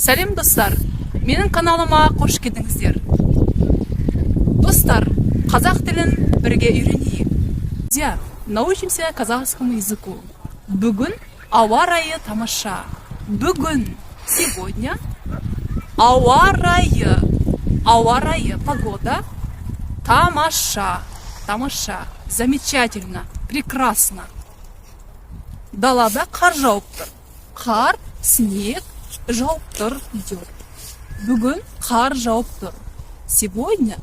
Сәлем достар, менің каналыма қош келдіңіздер. Достар, қазақ тілін бірге үйренейік. Друзья, научимся казахскому языку. Бүгін ауа райы тамаша. Бүгін, сегодня, ауа райы, погода, тамаша, замечательно, прекрасно. Далада қар жауып тұр. Қар, снег жауып тұр, идет. Бүгін қар жауып тұр. Сегодня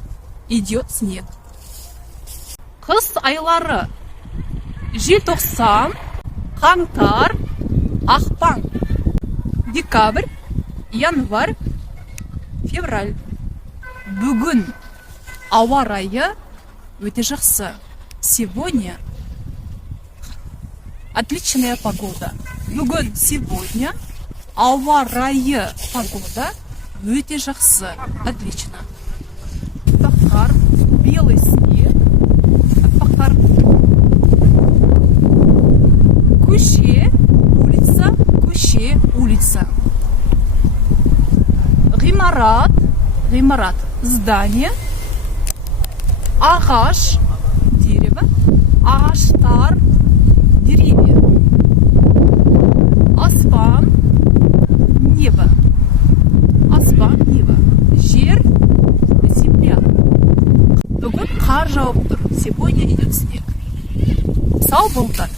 идет снег. Қыс айлары: желтоқсан, қаңтар, ақпан, декабрь, январь, февраль. Бүгін ауа райы өте жақсы. Сегодня отличная погода. Бүгін, сегодня ауа райы, погода өте жақсы. Отлично. Пақар, белый снег. Пақар. Көше, улица. Ғимарат, здание. Ағаш, дерево. Ағаштар, деревья. Аспан, небо. Жер, земля. Бүгін қар жауып тұр. Сегодня идет снег. Сау болыңдар.